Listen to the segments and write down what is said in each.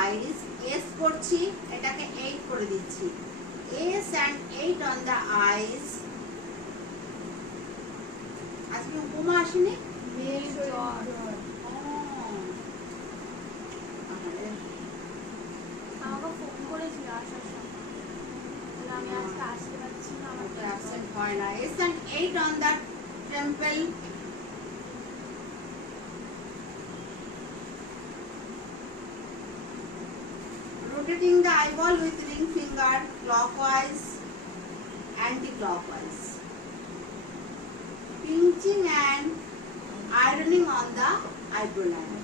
eyes, S করছি, এটাকে 8 করে দিচ্ছি। S and 8 on the eyes. আজকে উপমা আসেনি? আমাকে ফোন করেছিল আসার সময়, আমি আজকে আসতে পারছি না, আমার অ্যাবসেন্ট হয় না। S and 8 on the temple. Rotating the eyeball with ring finger clockwise, anti-clockwise. Pinching and ironing on the eyebrow line.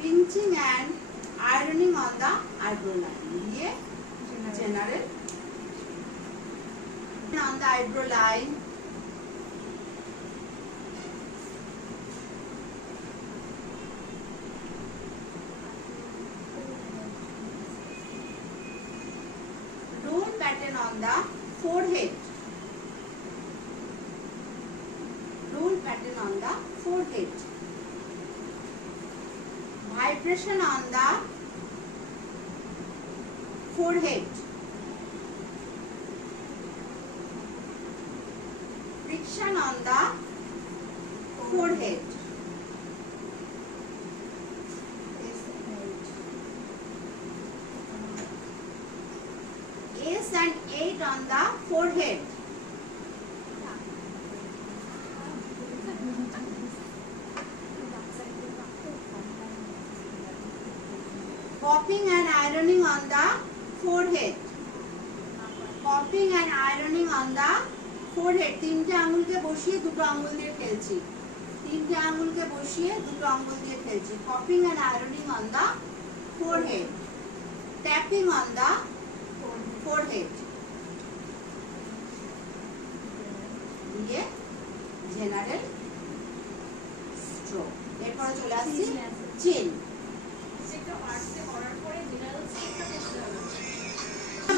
Pinching and ironing on the eyebrow line. ये general. On the eyebrow line. Roll pattern on the forehead. Roll pattern on the forehead. Vibration on the forehead. Friction on the forehead. S and 8 on the forehead. Popping and ironing on the forehead. Popping and ironing on the forehead. তিনটে আঙ্গুলকে বসিয়ে দুটো আঙ্গুল দিয়ে খেলছি। তিনটে আঙ্গুলকে বসিয়ে দুটো আঙ্গুল দিয়ে খেলছি। Popping and ironing on the forehead. Tapping on the forehead. দিয়ে জেনারেল স্ট্রোক। এরপরে চলে আসছি চিন।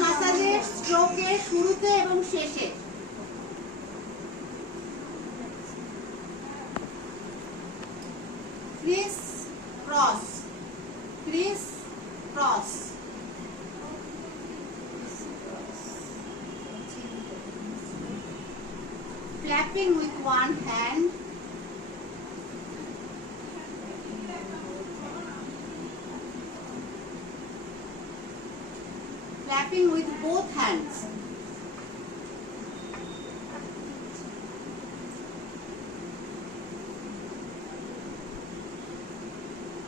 মাসাজের স্ট্রোকের শুরুতে এবং শেষে Chris cross, Chris cross. Clapping with one hand. Clapping with both hands.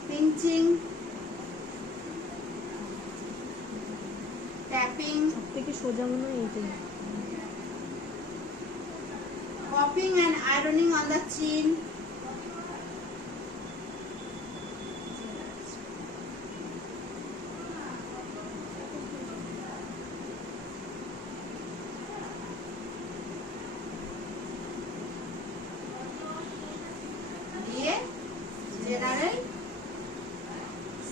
Pinching. Tapping. সবথেকে সোজা মনে হয় এইটাই। Popping and ironing on the chin. দিয়ে জেনারেল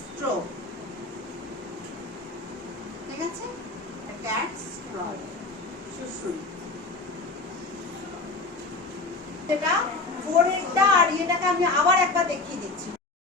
স্ট্রোক। ঠিক আছে, ক্যাটস স্ট্রোক, সুসুরি। এটা ফোরহেডটা আর এটাকে আমি আবার একবার দেখিয়ে দিচ্ছি।